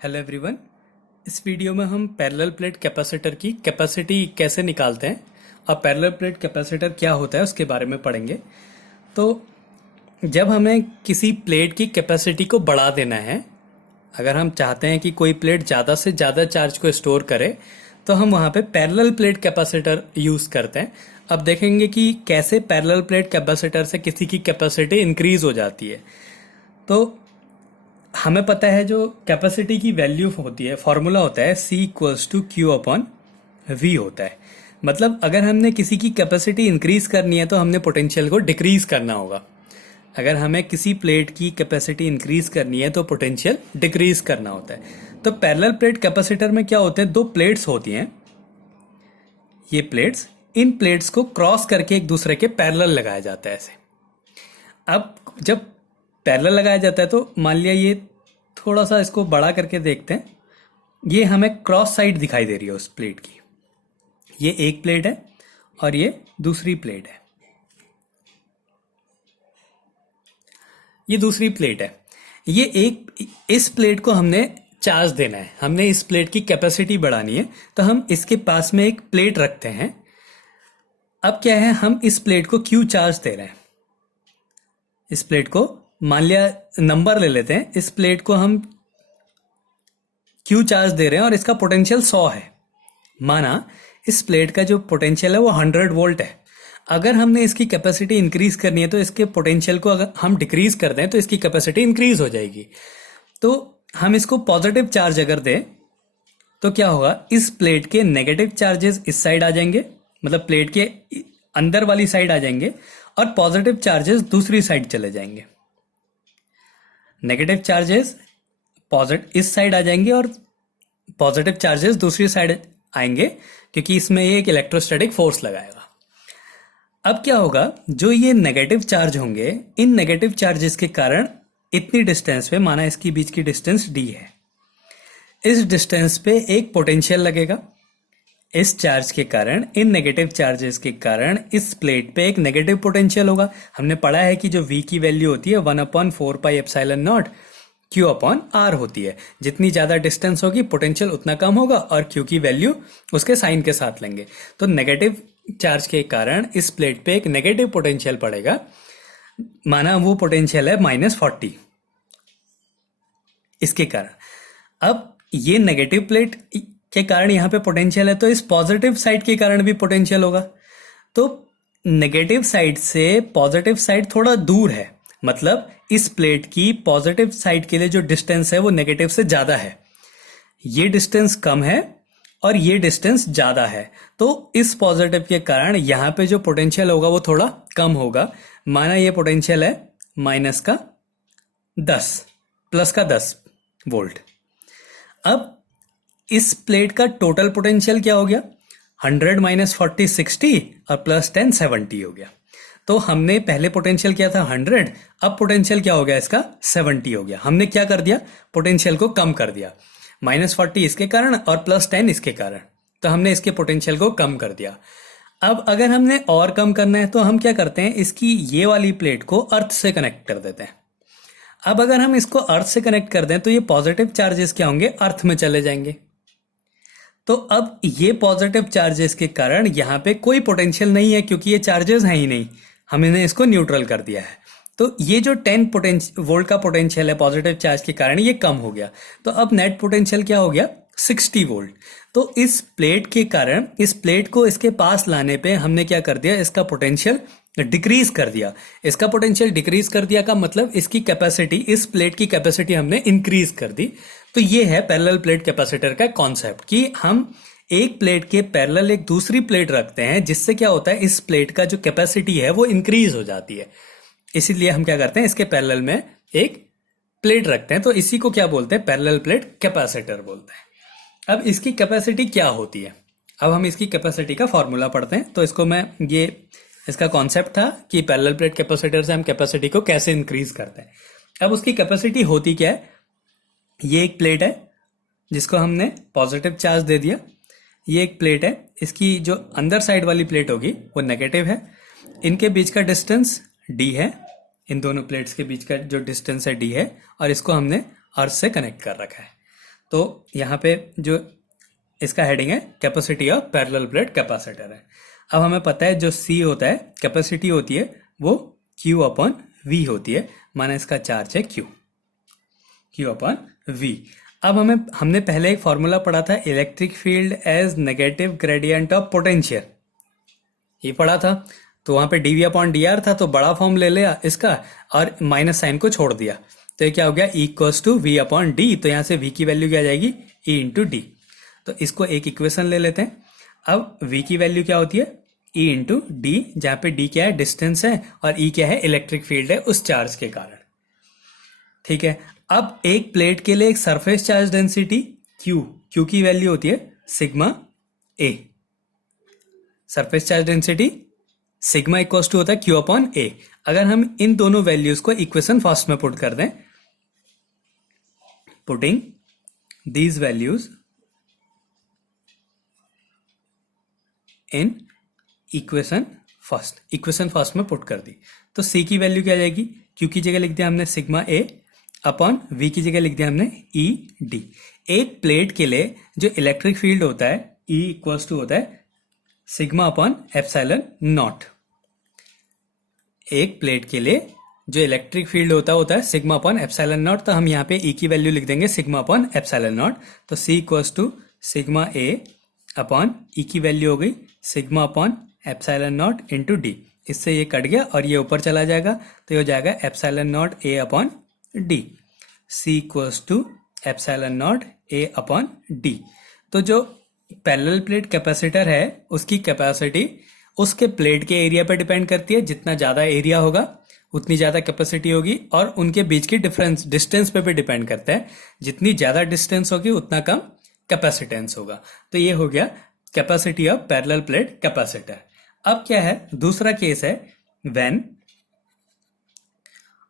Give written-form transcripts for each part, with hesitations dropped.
Hello everyone. इस video में हम पैरेलल प्लेट कैपेसिटर की कैपेसिटी कैसे निकालते हैं और पैरेलल प्लेट कैपेसिटर क्या होता है उसके बारे में पढ़ेंगे। तो जब हमें किसी प्लेट की कैपेसिटी को बढ़ा देना है, अगर हम चाहते हैं कि कोई प्लेट ज़्यादा से ज़्यादा चार्ज को स्टोर करे, तो हम वहाँ पे पैरेलल प्लेट कैपेसिटर यूज़ करते हैं। अब देखेंगे कि कैसे पैरेलल प्लेट कैपेसिटर से किसी की कैपेसिटी इंक्रीज हो जाती है। तो हमें पता है जो कैपेसिटी की वैल्यू होती है, फॉर्मूला होता है C=Q/V होता है। मतलब अगर हमने किसी की कैपेसिटी इंक्रीज करनी है तो हमने पोटेंशियल को डिक्रीज करना होगा। अगर हमें किसी प्लेट की कैपेसिटी इंक्रीज करनी है तो पोटेंशियल डिक्रीज करना होता है। तो पैरेलल प्लेट कैपेसिटर में क्या होते हैं, दो प्लेट्स होती हैं। ये प्लेट्स, इन प्लेट्स को क्रॉस करके एक दूसरे के पैरेलल लगाया जाता है ऐसे। अब जब पैरेलल लगाया जाता है तो मान लिया, ये थोड़ा सा इसको बड़ा करके देखते हैं, ये हमें क्रॉस साइड दिखाई दे रही है उस प्लेट की। ये एक प्लेट है और ये दूसरी प्लेट है। ये दूसरी प्लेट है। ये एक, इस प्लेट को हमने चार्ज देना है, हमने इस प्लेट की कैपेसिटी बढ़ानी है, तो हम इसके पास में एक प्लेट रखते हैं। अब क्या है, हम इस प्लेट को क्यू चार्ज दे रहे हैं। इस प्लेट को मान लिया, नंबर ले लेते हैं, इस प्लेट को हम क्यू चार्ज दे रहे हैं और इसका पोटेंशियल 100 है। माना इस प्लेट का जो पोटेंशियल है वो 100 वोल्ट है। अगर हमने इसकी कैपेसिटी इंक्रीज करनी है तो इसके पोटेंशियल को अगर हम डिक्रीज कर दें तो इसकी कैपेसिटी इंक्रीज हो जाएगी। तो हम इसको पॉजिटिव चार्ज अगर दें तो क्या होगा, इस प्लेट के नेगेटिव चार्जेस इस साइड आ जाएंगे, मतलब प्लेट के अंदर वाली साइड आ जाएंगे, और पॉजिटिव चार्जेस दूसरी साइड चले जाएंगे। नेगेटिव चार्जेस पॉजिटिव इस साइड आ जाएंगे और पॉजिटिव चार्जेस दूसरी साइड आएंगे, क्योंकि इसमें ये एक इलेक्ट्रोस्टैटिक फोर्स लगाएगा। अब क्या होगा, जो ये नेगेटिव चार्ज होंगे, इन नेगेटिव चार्जेस के कारण इतनी डिस्टेंस पे, माना इसकी बीच की डिस्टेंस d है, इस डिस्टेंस पे एक पोटेंशियल लगेगा। इस चार्ज के कारण, इन नेगेटिव चार्जेस के कारण इस प्लेट पे एक नेगेटिव पोटेंशियल होगा। हमने पढ़ा है कि जो v की वैल्यू होती है 1/4πε0 Q/R होती है। जितनी ज्यादा डिस्टेंस होगी पोटेंशियल उतना कम होगा, और Q की वैल्यू उसके साइन के साथ लेंगे। तो नेगेटिव चार्ज के कारण इस प्लेट पे एक नेगेटिव पोटेंशियल पड़ेगा। माना वो पोटेंशियल है -40 इसके कारण। अब ये नेगेटिव प्लेट के कारण यहाँ पे पोटेंशियल है, तो इस पॉजिटिव साइड के कारण भी पोटेंशियल होगा। तो नेगेटिव साइड से पॉजिटिव साइड थोड़ा दूर है, मतलब इस प्लेट की पॉजिटिव साइड के लिए जो डिस्टेंस है वो नेगेटिव से ज्यादा है। ये डिस्टेंस कम है और ये डिस्टेंस ज्यादा है, तो इस पॉजिटिव के कारण यहाँ पे जो पोटेंशियल होगा वो थोड़ा कम होगा। माना ये पोटेंशियल है -10 +10 वोल्ट। अब इस प्लेट का टोटल पोटेंशियल क्या हो गया, 100 - 40 60 और +10 70 हो गया। तो हमने पहले पोटेंशियल किया था 100, अब पोटेंशियल क्या हो गया इसका 70 हो गया। हमने क्या कर दिया, पोटेंशियल को कम कर दिया, -40 इसके कारण और +10 इसके कारण। तो हमने इसके पोटेंशियल को कम कर दिया। अब अगर हमने और कम करना है तो हम क्या करते हैं, इसकी ये वाली प्लेट को अर्थ से कनेक्ट कर देते हैं। अब अगर हम इसको अर्थ से कनेक्ट कर दें तो ये पॉजिटिव चार्जेस क्या होंगे, अर्थ में चले जाएंगे। तो अब ये पॉजिटिव चार्जेस के कारण यहाँ पे कोई पोटेंशियल नहीं है, क्योंकि ये चार्जेस हैं ही नहीं, हमने इसको न्यूट्रल कर दिया है। तो ये जो 10 वोल्ट का पोटेंशियल है पॉजिटिव चार्ज के कारण, ये कम हो गया। तो अब नेट पोटेंशियल क्या हो गया, 60 वोल्ट। तो इस प्लेट के कारण, इस प्लेट को इसके पास लाने पे हमने क्या कर दिया, इसका पोटेंशियल डिक्रीज कर दिया। इसका पोटेंशियल डिक्रीज कर दिया का मतलब इसकी कैपेसिटी, इस प्लेट की कैपेसिटी हमने इंक्रीज कर दी। तो ये है पैरेलल प्लेट कैपेसिटर का कॉन्सेप्ट, कि हम एक प्लेट के पैरेलल एक दूसरी प्लेट रखते हैं, जिससे क्या होता है, इस प्लेट का जो कैपेसिटी है वो इंक्रीज हो जाती है। इसीलिए हम क्या करते हैं, इसके पैरेलल में एक प्लेट रखते हैं। तो इसी को क्या बोलते हैं, पैरेलल प्लेट कैपेसिटर बोलते हैं। अब इसकी कैपेसिटी क्या होती है, अब हम इसकी कैपेसिटी का फॉर्मूला पढ़ते हैं। तो इसको मैं, ये इसका कॉन्सेप्ट था कि पैरेलल प्लेट कैपेसिटर से हम कैपेसिटी को कैसे इंक्रीज करते हैं। अब उसकी कैपेसिटी होती क्या है, ये एक प्लेट है जिसको हमने पॉजिटिव चार्ज दे दिया, ये एक प्लेट है, इसकी जो अंदर साइड वाली प्लेट होगी वो नेगेटिव है, इनके बीच का डिस्टेंस d है, इन दोनों प्लेट्स के बीच का जो डिस्टेंस है d है, और इसको हमने अर्थ से कनेक्ट कर रखा है। तो यहाँ पे जो इसका हेडिंग है capacity of parallel plate capacitor है। अब हमें पता है जो C होता है, कैपेसिटी होती है वो Q अपॉन V होती है, माना इसका चार्ज है Q अपॉन V। अब हमने पहले एक फॉर्मूला पढ़ा था, electric field as negative gradient of potential, ये पढ़ा था। तो वहां पे dV अपॉन dr था, तो बड़ा फॉर्म ले लिया इसका और माइनस साइन को छोड़ दिया, तो ये क्या हो गया E equals to V upon D. तो यहाँ से V की वैल्यू क्या आ जाएगी, E इंटू डी। तो इसको एक इक्वेशन ले लेते हैं। अब V की वैल्यू क्या होती है, E इंटू डी, जहाँ पे D क्या है, डिस्टेंस है, और E क्या है, इलेक्ट्रिक फील्ड है उस चार्ज के कारण। ठीक है, अब एक प्लेट के लिए एक सरफेस चार्ज डेंसिटी Q की वैल्यू होती है sigma A। Surface charge density sigma equals to होता है Q अपॉन A। अगर हम इन दोनों वैल्यूज को इक्वेशन फर्स्ट में पुट कर दें, putting these values in equation first में पुट कर दी, तो C की वैल्यू क्या आ जाएगी, Q की जगह लिख दिया हमने सिग्मा A अपॉन V की जगह लिख दिया हमने E D। एक प्लेट के लिए जो इलेक्ट्रिक फील्ड होता है E इक्वल्स टू होता है सिग्मा अपॉन एप्सिलॉन नॉट। एक प्लेट के लिए जो इलेक्ट्रिक फील्ड होता है सिग्मा अपॉन एप्सिलॉन नॉट। तो हम यहाँ पे E की वैल्यू लिख देंगे सिग्मा अपॉन एप्सिलॉन नॉट। तो C equals to sigma A upon E की वैल्यू हो गई sigma upon epsilon naught into D. इससे ये कट गया और ये ऊपर चला जाएगा, तो ये हो जाएगा epsilon naught A upon D. C equals to epsilon naught A upon D. तो जो पैरेलल प्लेट कैपेसिटर है उसकी कैपेसिटी उसके प्लेट के एरिया पर डिपेंड करती है। जितना ज्यादा एरिया होगा उतनी ज्यादा कैपेसिटी होगी, और उनके बीच की डिस्टेंस पे भी डिपेंड करता है। जितनी ज्यादा डिस्टेंस होगी उतना कम कैपेसिटेंस होगा। तो ये हो गया capacity of parallel plate capacitor. अब क्या है, दूसरा केस है when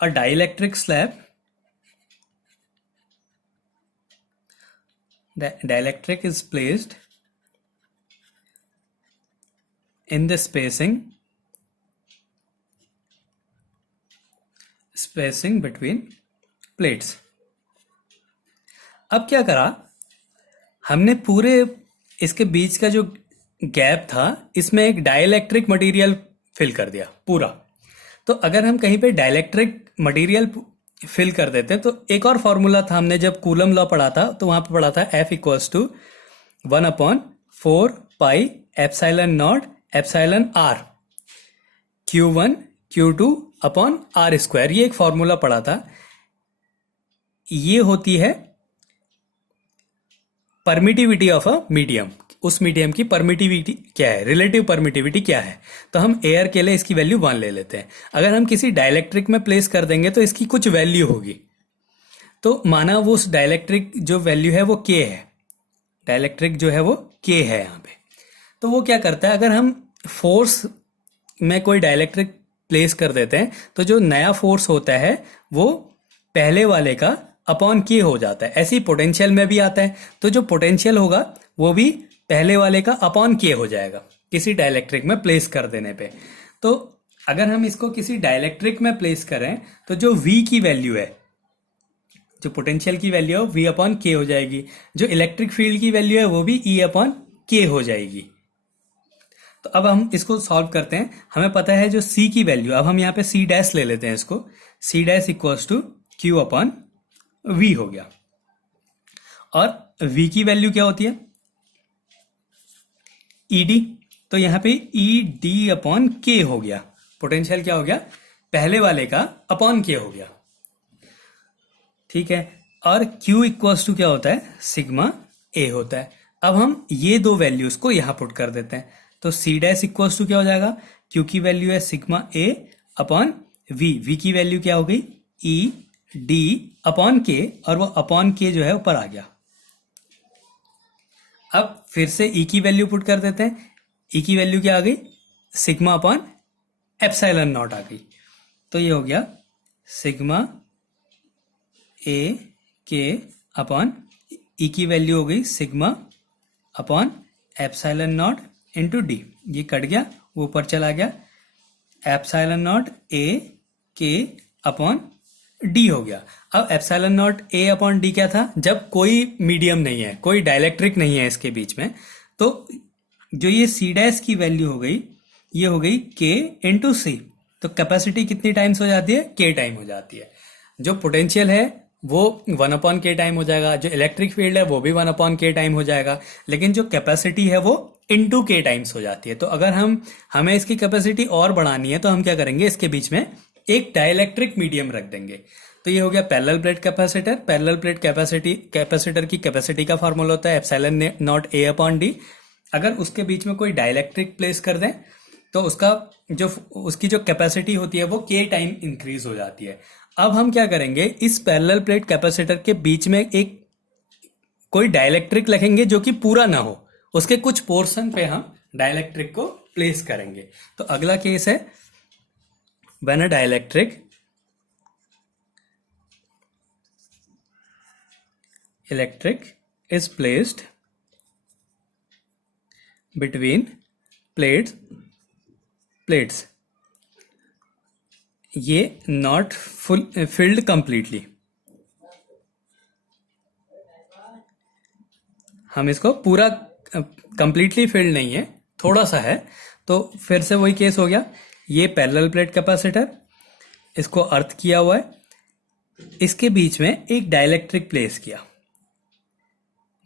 a dielectric slab, dielectric is placed in the spacing between plates। अब क्या करा हमने, पूरे इसके बीच का जो गैप था इसमें एक डाइलेक्ट्रिक मटेरियल फिल कर दिया पूरा। तो अगर हम कहीं पे डाइलेक्ट्रिक मटेरियल फिल कर देते हैं, तो एक और फॉर्मूला था, हमने जब कूलम लॉ पढ़ा था तो वहां पे पढ़ा था F equals to 1/4 pi epsilon naught epsilon R Q1 Q2 upon R square. ये एक फॉर्मूला पढ़ा था। ये होती है परमिटिविटी ऑफ अ मीडियम, उस मीडियम की परमिटिविटी क्या है, रिलेटिव परमिटिविटी क्या है। तो हम एयर के लिए इसकी वैल्यू 1 ले लेते हैं। अगर हम किसी डाइलेक्ट्रिक में प्लेस कर देंगे तो इसकी कुछ वैल्यू होगी। तो माना वो उस डाइलेक्ट्रिक जो वैल्यू है वो K है, डाइलेक्ट्रिक जो है वो K है यहाँ पे। तो वो क्या करता है, अगर हम फोर्स में कोई डाइलेक्ट्रिक प्लेस कर देते हैं तो जो नया फोर्स होता है वो पहले वाले का अपॉन K हो जाता है। ऐसी पोटेंशियल में भी आता है, तो जो पोटेंशियल होगा वो भी पहले वाले का अपॉन K हो जाएगा किसी डाइलेक्ट्रिक में प्लेस कर देने पे। तो अगर हम इसको किसी डाइलेक्ट्रिक में प्लेस करें तो जो V की वैल्यू है, जो पोटेंशियल की वैल्यू है V अपॉन K हो जाएगी। जो इलेक्ट्रिक फील्ड की वैल्यू है वो भी E अपॉन K हो जाएगी। तो अब हम इसको सॉल्व करते हैं। हमें पता है जो C की वैल्यू, अब हम यहाँ पे C डैश ले लेते हैं इसको। C dash equals to Q upon V हो गया। और V की वैल्यू क्या होती है, ED। तो यहाँ पे ED अपॉन K हो गया। पोटेंशियल क्या हो गया, पहले वाले का अपॉन K हो गया। ठीक है, और Q इक्वल्स टू क्या होता है, सिग्मा A होता है। अब हम ये दो वैल्यूज को यहां पुट कर देते हैं। तो C डैश इक्वल्स टू क्या हो जाएगा, Q की वैल्यू है सिग्मा A अपॉन V की वैल्यू क्या हो गई, ED अपॉन K, और वो अपॉन K जो है ऊपर आ गया। अब फिर से E की वैल्यू पुट कर देते हैं। E की वैल्यू क्या आ गई, सिग्मा अपॉन एप्सिलॉन नॉट आ गई। तो ये हो गया sigma A K upon E की वैल्यू हो गई sigma upon epsilon naught into D. ये कट गया, वो ऊपर चला गया। Epsilon naught A K upon D हो गया। अब epsilon not a upon D क्या था, जब कोई मीडियम नहीं है, कोई डाइलेक्ट्रिक नहीं है इसके बीच में, तो जो ये सी डैश की वैल्यू हो गई, ये हो गई के इंटू सी। तो कैपेसिटी कितनी टाइम्स हो जाती है, के टाइम हो जाती है। जो पोटेंशियल है वो 1 अपॉन के टाइम हो जाएगा, जो इलेक्ट्रिक फील्ड है वो भी 1 अपॉन के टाइम हो जाएगा, लेकिन जो कैपेसिटी है वो इंटू के टाइम्स हो जाती है। तो अगर हमें इसकी कैपेसिटी और बढ़ानी है तो हम क्या करेंगे, इसके बीच में एक डाइलेक्ट्रिक मीडियम रख देंगे। तो ये हो गया parallel plate capacitor. Parallel plate capacitor की कैपेसिटी का फॉर्मूला होता है epsilon not a upon D. अगर उसके बीच में कोई डाइलेक्ट्रिक प्लेस कर दें तो उसकी जो कैपेसिटी होती है वो के टाइम इंक्रीज हो जाती है। अब हम क्या करेंगे, इस पैरेलल प्लेट कैपेसिटर के बीच में एक कोई डाइलेक्ट्रिक रखेंगे जो कि पूरा ना हो, उसके कुछ पोर्शन पे हम डाइलेक्ट्रिक को प्लेस करेंगे। तो अगला केस है when a dielectric is placed between plates, ये not filled completely, हम इसको पूरा कंप्लीटली फिल्ड नहीं है, थोड़ा सा है। तो फिर से वही केस हो गया, ये पैरेलल प्लेट कैपेसिटर, इसको अर्थ किया हुआ है, इसके बीच में एक डाइलेक्ट्रिक प्लेस किया।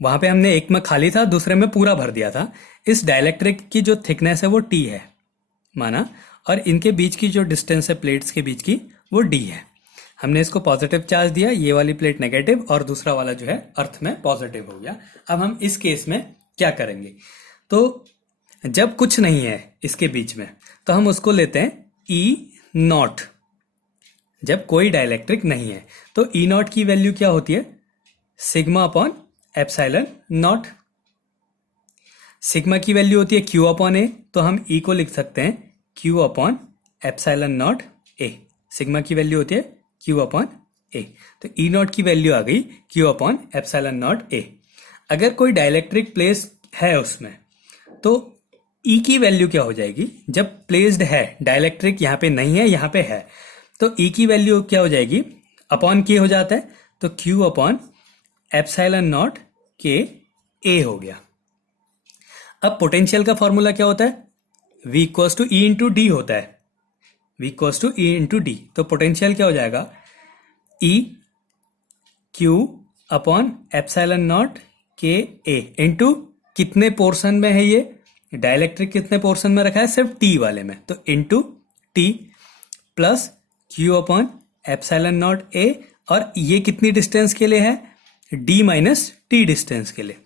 वहां पे हमने एक में खाली था, दूसरे में पूरा भर दिया था। इस डाइलेक्ट्रिक की जो थिकनेस है वो टी है माना, और इनके बीच की जो डिस्टेंस है प्लेट्स के बीच की वो डी है। हमने इसको पॉजिटिव चार्ज दिया, ये वाली प्लेट नेगेटिव और दूसरा वाला जो है अर्थ में पॉजिटिव हो गया। अब हम इस केस में क्या करेंगे, तो जब कुछ नहीं है इसके बीच में तो हम उसको लेते हैं ई नॉट, जब कोई डाइलेक्ट्रिक नहीं है। तो ई नॉट की वैल्यू क्या होती है, sigma upon epsilon not. Sigma की वैल्यू होती है क्यू अपॉन ए, तो हम ई को लिख सकते हैं Q upon epsilon not a. Sigma की वैल्यू होती है क्यू अपॉन ए, तो ई नॉट की वैल्यू आ गई Q upon epsilon not a. अगर कोई डाइलेक्ट्रिक प्लेस है उसमें तो ई की वैल्यू क्या हो जाएगी, जब प्लेस्ड है डाइलेक्ट्रिक, यहाँ पे नहीं है यहाँ पे है, तो ई की वैल्यू क्या हो जाएगी, अपॉन के हो जाता है, तो क्यू अपॉन एप्सिलॉन नॉट के ए हो गया। अब पोटेंशियल का फॉर्मूला क्या होता है, V equals to E into D होता है, V equals to E into D. तो पोटेंशियल क्या हो जाएगा, E Q upon epsilon naught के ए इंटू कितने पोर्शन में है, ये डाइलेक्ट्रिक कितने पोर्शन में रखा है, सिर्फ टी वाले में, तो into T plus Q upon epsilon not a, और ये कितनी डिस्टेंस के लिए है, डी माइनस टी डिस्टेंस के लिए।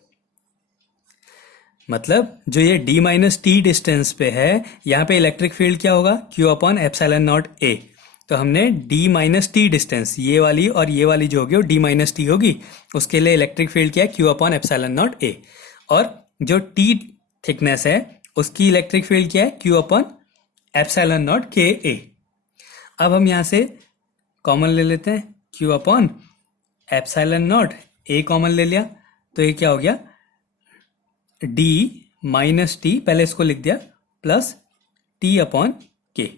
मतलब जो ये डी माइनस टी डिस्टेंस पे है, यहां पे इलेक्ट्रिक फील्ड क्या होगा, Q upon epsilon not a. तो हमने डी माइनस टी डिस्टेंस, ये वाली और ये वाली जो होगी वो डी माइनस टी होगी, उसके लिए इलेक्ट्रिक फील्ड क्या है, Q upon epsilon not a. और जो टी थिकनेस है उसकी इलेक्ट्रिक फील्ड क्या है, क्यू अपॉन एप्सिलॉन नॉट के ए। अब हम यहां से कॉमन ले लेते हैं, Q upon epsilon not a common ले लिया, तो ये क्या हो गया, डी माइनस टी, पहले इसको लिख दिया, प्लस टी अपॉन के,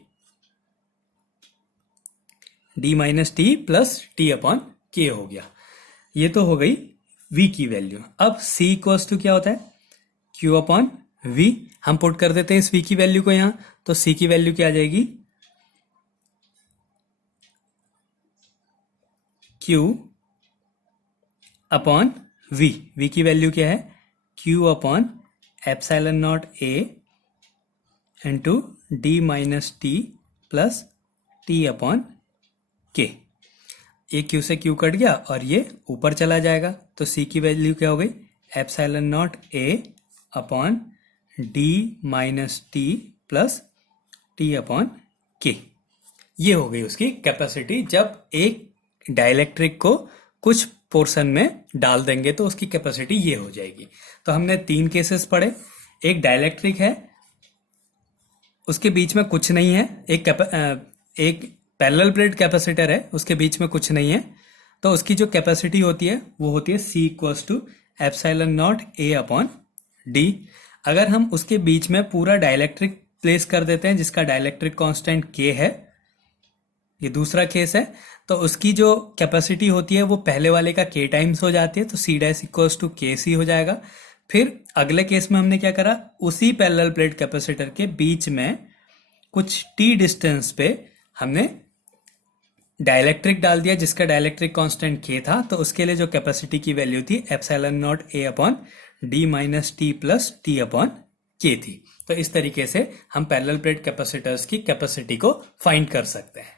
D minus T plus T upon के हो गया। ये तो हो गई V की वैल्यू। अब C इक्वल्स टू क्या होता है, Q अपॉन V। हम पुट कर देते हैं इस V की वैल्यू को यहां, तो C की वैल्यू क्या आ जाएगी, Q अपॉन V। V की वैल्यू क्या है, Q upon epsilon naught A into D minus T plus T upon के। ये Q से Q कट गया और ये ऊपर चला जाएगा, तो C की वैल्यू क्या हो गई, epsilon naught A upon D minus T plus T upon के। ये हो गई उसकी कैपेसिटी। जब एक डाइलेक्ट्रिक को कुछ पोर्शन में डाल देंगे तो उसकी कैपेसिटी ये हो जाएगी। तो हमने 3 केसेस पढ़े, एक डाइलेक्ट्रिक है उसके बीच में कुछ नहीं है, एक पैरेलल प्लेट कैपेसिटर है उसके बीच में कुछ नहीं है, तो उसकी जो कैपेसिटी होती है वो होती है C equals to epsilon naught A upon D. अगर हम उसके बीच में पूरा डाइलेक्ट्रिक प्लेस कर देते हैं जिसका डाइलेक्ट्रिक कांस्टेंट K है, ये दूसरा केस है, तो उसकी जो कैपेसिटी होती है वो पहले वाले का k टाइम्स हो जाती है, तो c डैश इक्वल्स टू के सी हो जाएगा। फिर अगले केस में हमने क्या करा, उसी पैरेलल प्लेट कैपेसिटर के बीच में कुछ t डिस्टेंस पे हमने डाइलेक्ट्रिक डाल दिया, जिसका डाइलेक्ट्रिक कांस्टेंट k था, तो उसके लिए जो कैपेसिटी की वैल्यू थी epsilon naught a upon D minus T plus T upon के थी। तो इस तरीके से हम पैरेलल प्लेट कैपेसिटर्स की कैपेसिटी को फाइंड कर सकते हैं।